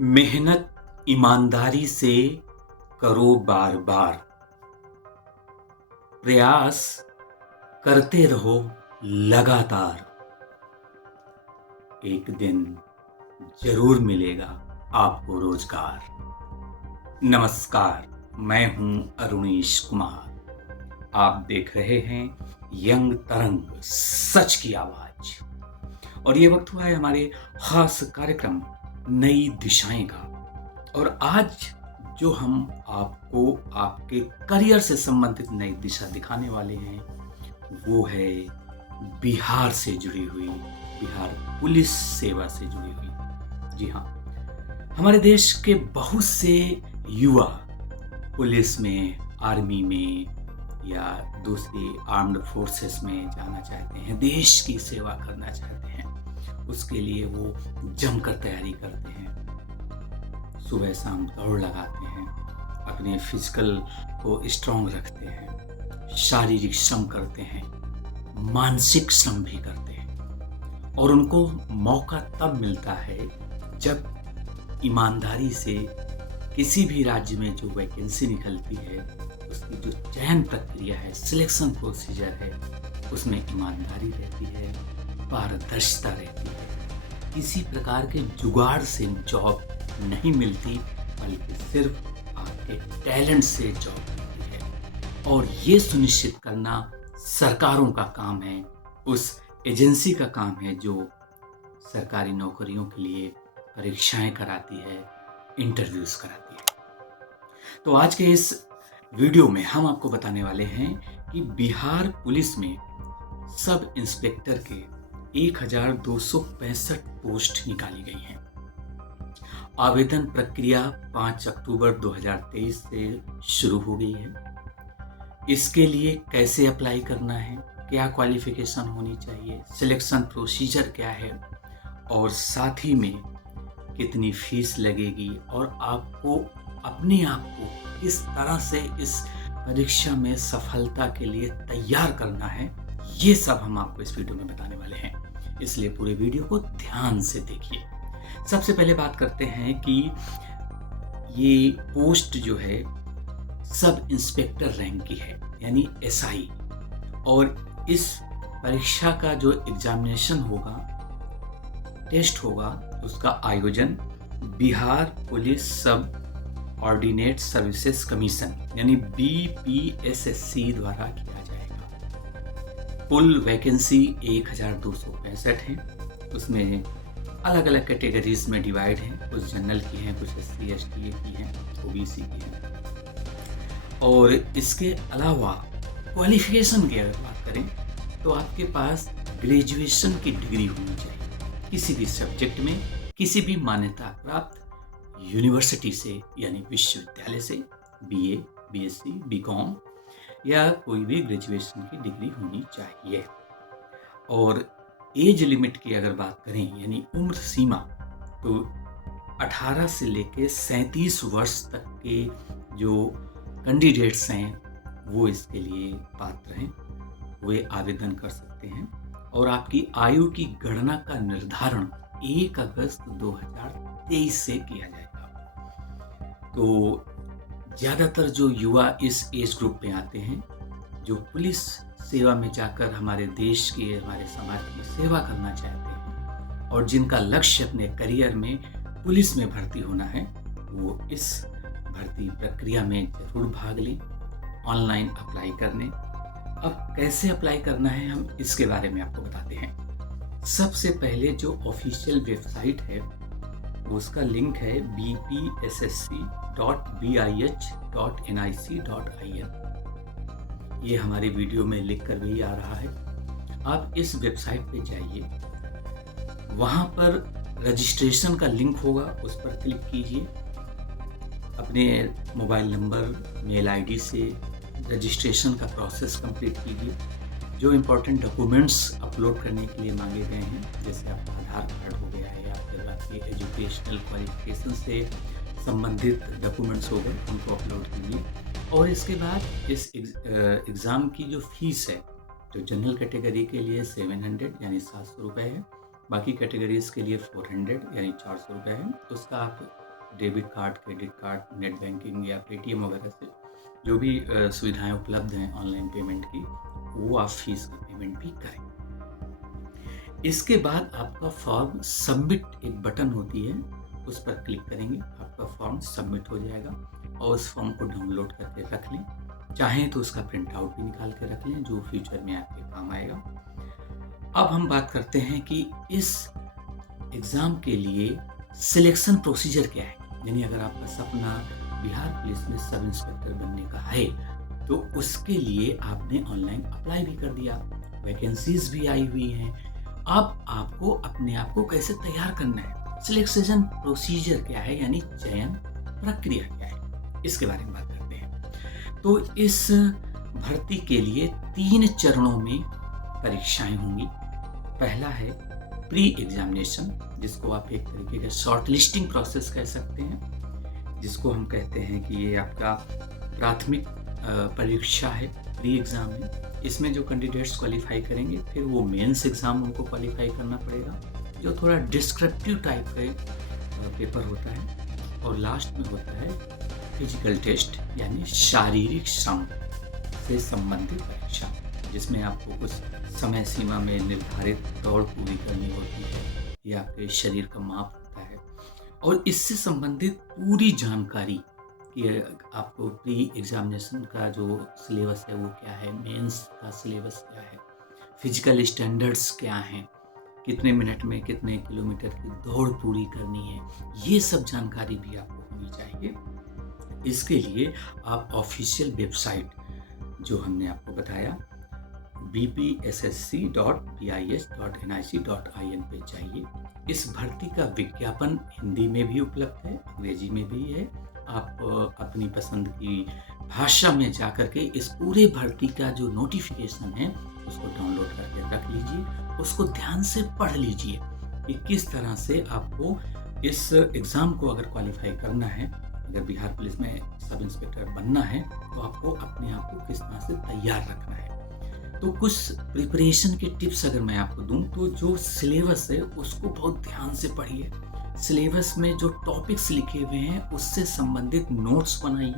मेहनत ईमानदारी से करो बार बार, प्रयास करते रहो लगातार। एक दिन जरूर मिलेगा आपको रोजगार। नमस्कार, मैं हूं अरुणेश कुमार। आप देख रहे हैं यंग तरंग, सच की आवाज। और ये वक्त हुआ है हमारे खास कार्यक्रम नई दिशाएं का। और आज जो हम आपको आपके करियर से संबंधित नई दिशा दिखाने वाले हैं वो है बिहार से जुड़ी हुई, बिहार पुलिस सेवा से जुड़ी हुई। जी हाँ, हमारे देश के बहुत से युवा पुलिस में, आर्मी में या दूसरी आर्म्ड फोर्सेस में जाना चाहते हैं, देश की सेवा करना चाहते हैं। उसके लिए वो जमकर तैयारी करते हैं, सुबह शाम दौड़ लगाते हैं, अपने फिजिकल को स्ट्रांग रखते हैं, शारीरिक श्रम करते हैं, मानसिक श्रम भी करते हैं। और उनको मौका तब मिलता है जब ईमानदारी से किसी भी राज्य में जो वैकेंसी निकलती है, उसकी जो चयन प्रक्रिया है, सिलेक्शन प्रोसीजर है, उसमें ईमानदारी रहती है, पारदर्शिता रहती है। किसी प्रकार के जुगाड़ से जॉब नहीं मिलती, बल्कि सिर्फ आपके टैलेंट से जॉब मिलती है। और ये सुनिश्चित करना सरकारों का काम है, उस एजेंसी का काम है जो सरकारी नौकरियों के लिए परीक्षाएं कराती है, इंटरव्यूज कराती है। तो आज के इस वीडियो में हम आपको बताने वाले हैं कि बिहार पुलिस में सब इंस्पेक्टर के 1265 पोस्ट निकाली गई हैं। आवेदन प्रक्रिया 5 अक्टूबर 2023 से शुरू हो गई है। इसके लिए कैसे अप्लाई करना है, क्या क्वालिफिकेशन होनी चाहिए, सिलेक्शन प्रोसीजर क्या है और साथ ही में कितनी फीस लगेगी और आपको अपने आप को किस तरह से इस परीक्षा में सफलता के लिए तैयार करना है, ये सब हम आपको इस वीडियो में बताने वाले हैं। इसलिए पूरे वीडियो को ध्यान से देखिए। सबसे पहले बात करते हैं कि ये पोस्ट जो है सब इंस्पेक्टर रैंक की है, यानी एसआई। और इस परीक्षा का जो एग्जामिनेशन होगा, टेस्ट होगा, उसका आयोजन बिहार पुलिस सब ऑर्डिनेट सर्विसेज कमीशन यानी बीपीएसएससी द्वारा किया जाएगा। कुल वैकेंसी 1265 है। उसमें अलग अलग कैटेगरीज में डिवाइड हैं, कुछ जनरल की हैं, कुछ एससी एसटी की हैं, ओबीसी की हैं। और इसके अलावा क्वालिफिकेशन की अगर बात करें तो आपके पास ग्रेजुएशन की डिग्री होनी चाहिए किसी भी सब्जेक्ट में, किसी भी मान्यता प्राप्त यूनिवर्सिटी से यानी विश्वविद्यालय से, बीए, बीएससी, बीकॉम या कोई भी ग्रेजुएशन की डिग्री होनी चाहिए। और एज लिमिट की अगर बात करें यानी उम्र सीमा, तो 18 से लेकर 37 वर्ष तक के जो कैंडिडेट्स हैं वो इसके लिए पात्र हैं, वे आवेदन कर सकते हैं। और आपकी आयु की गणना का निर्धारण 1 अगस्त 2023 से किया जाएगा। तो ज़्यादातर जो युवा इस एज ग्रुप में आते हैं, जो पुलिस सेवा में जाकर हमारे देश की, हमारे समाज की सेवा करना चाहते हैं और जिनका लक्ष्य अपने करियर में पुलिस में भर्ती होना है, वो इस भर्ती प्रक्रिया में जरूर भाग लें, ऑनलाइन अप्लाई करने। अब कैसे अप्लाई करना है हम इसके बारे में आपको बताते हैं। सबसे पहले जो ऑफिशियल वेबसाइट है उसका लिंक है bpssc.bih.nic.in। ये हमारे वीडियो में लिख कर भी आ रहा है। आप इस वेबसाइट पे जाइए, वहाँ पर रजिस्ट्रेशन का लिंक होगा, उस पर क्लिक कीजिए। अपने मोबाइल नंबर, मेल आईडी से रजिस्ट्रेशन का प्रोसेस कंप्लीट कीजिए। जो इम्पोर्टेंट डॉक्यूमेंट्स अपलोड करने के लिए मांगे गए हैं, जैसे आपका आधार कार्ड हो गया है या फिर आपके एजुकेशनल क्वालिफिकेशन से संबंधित डॉक्यूमेंट्स हो गए, उनको अपलोड कीजिए। और इसके बाद इस एग्ज़ाम की जो फीस है, जो जनरल कैटेगरी के लिए 700 यानी 700 रुपये है, बाकी कैटेगरीज के लिए 400 यानी 400 रुपये है। उसका आप debit card, credit card, net banking या पेटीएम वगैरह से जो भी सुविधाएं उपलब्ध हैं ऑनलाइन पेमेंट की, वो आप फीस का पेमेंट भी करें। इसके बाद आपका फॉर्म सबमिट, एक बटन होती है, उस पर क्लिक करेंगे, आपका फॉर्म सबमिट हो जाएगा और उस फॉर्म को डाउनलोड करके रख लें। चाहें तो उसका प्रिंट आउट भी निकाल के रख लें, जो फ्यूचर में आपके काम आएगा। अब हम बात करते हैं कि इस एग्ज़ाम के लिए सिलेक्शन प्रोसीजर क्या है। यानी अगर आपका सपना बिहार पुलिस में सब इंस्पेक्टर बनने का है तो उसके लिए आपने ऑनलाइन अप्लाई भी कर दिया, वैकेंसीज भी आई हुई हैं। अब आपको अपने आप को कैसे तैयार करना है, सिलेक्शन प्रोसीजर क्या है, यानी चयन प्रक्रिया क्या है, इसके बारे में बात करते हैं। तो इस भर्ती के लिए 3 चरणों में परीक्षाएं होंगी। पहला है प्री एग्जामिनेशन, जिसको आप एक तरीके का शॉर्ट लिस्टिंग प्रोसेस कह सकते हैं, जिसको हम कहते हैं कि ये आपका प्राथमिक परीक्षा है, प्री एग्ज़ाम है। इसमें जो कैंडिडेट्स क्वालिफाई करेंगे फिर वो मेंस एग्ज़ाम उनको क्वालिफाई करना पड़ेगा, जो थोड़ा डिस्क्रिप्टिव टाइप का पेपर होता है। और लास्ट में होता है फिजिकल टेस्ट, यानी शारीरिक श्रम से संबंधित परीक्षा, जिसमें आपको कुछ समय सीमा में निर्धारित दौड़ पूरी करनी होती है, या आपके शरीर का माप होता है। और इससे संबंधित पूरी जानकारी कि आपको प्री एग्जामिनेशन का जो सिलेबस है वो क्या है, मेंस का सिलेबस क्या है, फिजिकल स्टैंडर्ड्स क्या हैं, कितने मिनट में कितने किलोमीटर की दौड़ पूरी करनी है, ये सब जानकारी भी आपको होनी चाहिए। इसके लिए आप ऑफिशियल वेबसाइट जो हमने आपको बताया bpssc.bis.nic.in पे जाइए। इस भर्ती का विज्ञापन हिंदी में भी उपलब्ध है, अंग्रेजी में भी है। आप अपनी पसंद की भाषा में जाकर के इस पूरे भर्ती का जो नोटिफिकेशन है उसको डाउनलोड करके रख लीजिए, उसको ध्यान से पढ़ लीजिए कि किस तरह से आपको इस एग्ज़ाम को अगर क्वालिफाई करना है, अगर बिहार पुलिस में सब इंस्पेक्टर बनना है तो आपको अपने आप को किस तरह से तैयार रखना है। तो कुछ प्रिपरेशन के टिप्स अगर मैं आपको दूं तो जो सिलेबस है उसको बहुत ध्यान से पढ़िए। सिलेबस में जो टॉपिक्स लिखे हुए हैं उससे संबंधित नोट्स बनाइए,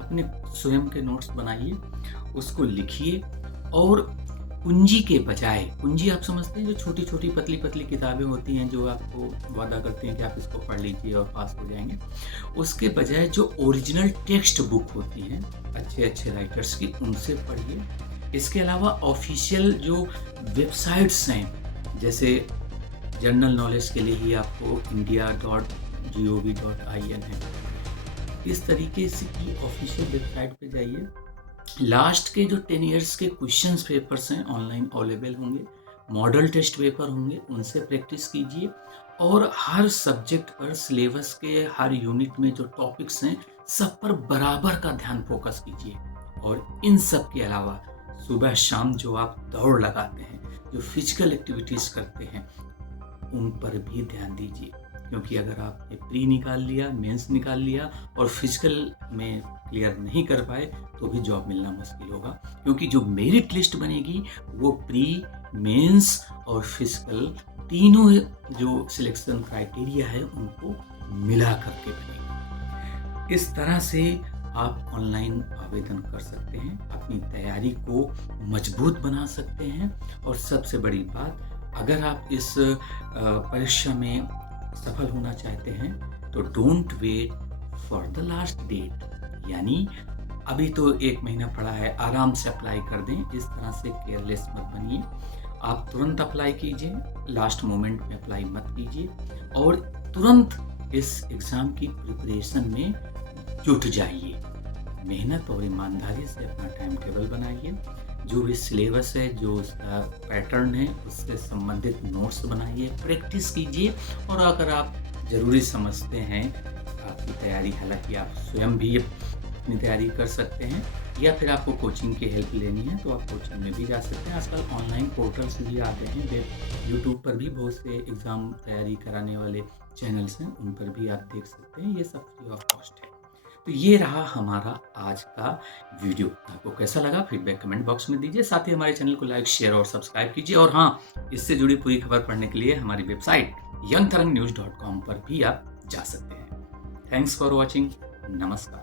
अपने स्वयं के नोट्स बनाइए, उसको लिखिए। और कुंजी के बजाय, कुंजी आप समझते हैं जो छोटी छोटी पतली पतली किताबें होती हैं जो आपको वादा करती हैं कि आप इसको पढ़ लीजिए और पास हो जाएंगे, उसके बजाय जो ओरिजिनल टेक्स्ट बुक होती हैं अच्छे अच्छे राइटर्स की, उनसे पढ़िए। इसके अलावा ऑफिशियल जो वेबसाइट्स हैं, जैसे जनरल नॉलेज के लिए ही आपको india.gov.in है, इस तरीके से की ऑफिशियल वेबसाइट पे जाइए। लास्ट के जो 10 इयर्स के क्वेश्चंस पेपर्स हैं ऑनलाइन अवेलेबल होंगे, मॉडल टेस्ट पेपर होंगे, उनसे प्रैक्टिस कीजिए। और हर सब्जेक्ट पर सिलेबस के हर यूनिट में जो टॉपिक्स हैं सब पर बराबर का ध्यान फोकस कीजिए। और इन सब के अलावा सुबह शाम जो आप दौड़ लगाते हैं, जो फिजिकल एक्टिविटीज़ करते हैं, उन पर भी ध्यान दीजिए। क्योंकि अगर आपने प्री निकाल लिया, मेंस निकाल लिया और फिजिकल में क्लियर नहीं कर पाए तो भी जॉब मिलना मुश्किल होगा। क्योंकि जो मेरिट लिस्ट बनेगी वो प्री, मेंस और फिजिकल तीनों जो सिलेक्शन क्राइटेरिया है उनको मिला करके बनेगी। इस तरह से आप ऑनलाइन आवेदन कर सकते हैं, अपनी तैयारी को मजबूत बना सकते हैं। और सबसे बड़ी बात, अगर आप इस परीक्षा में सफल होना चाहते हैं तो don't wait for the last date, यानी अभी तो 1 महीना पड़ा है, आराम से अप्लाई कर दें। इस तरह से केयरलेस मत बनिए, आप तुरंत अप्लाई कीजिए, लास्ट मोमेंट में अप्लाई मत कीजिए। और तुरंत इस एग्ज़ाम की प्रिपरेशन में जुट जाइए। मेहनत और ईमानदारी से अपना टाइम टेबल बनाइए, जो भी सिलेबस है, जो उसका पैटर्न है, उससे संबंधित नोट्स बनाइए, प्रैक्टिस कीजिए। और अगर आप ज़रूरी समझते हैं आपकी तैयारी, हालांकि आप स्वयं भी अपनी तैयारी कर सकते हैं या फिर आपको कोचिंग की हेल्प लेनी है तो आप कोचिंग में भी जा सकते हैं। आजकल ऑनलाइन पोर्टल्स भी आते हैं, यूट्यूब पर भी बहुत से एग्ज़ाम तैयारी कराने वाले चैनल्स हैं, उन पर भी आप देख सकते हैं। ये सब फ्री ऑफ कॉस्ट है। तो ये रहा हमारा आज का वीडियो। आपको कैसा लगा फीडबैक कमेंट बॉक्स में दीजिए। साथ ही हमारे चैनल को लाइक, शेयर और सब्सक्राइब कीजिए। और हाँ, इससे जुड़ी पूरी खबर पढ़ने के लिए हमारी वेबसाइट youngtarangnews.com पर भी आप जा सकते हैं। Thanks for watching. नमस्कार।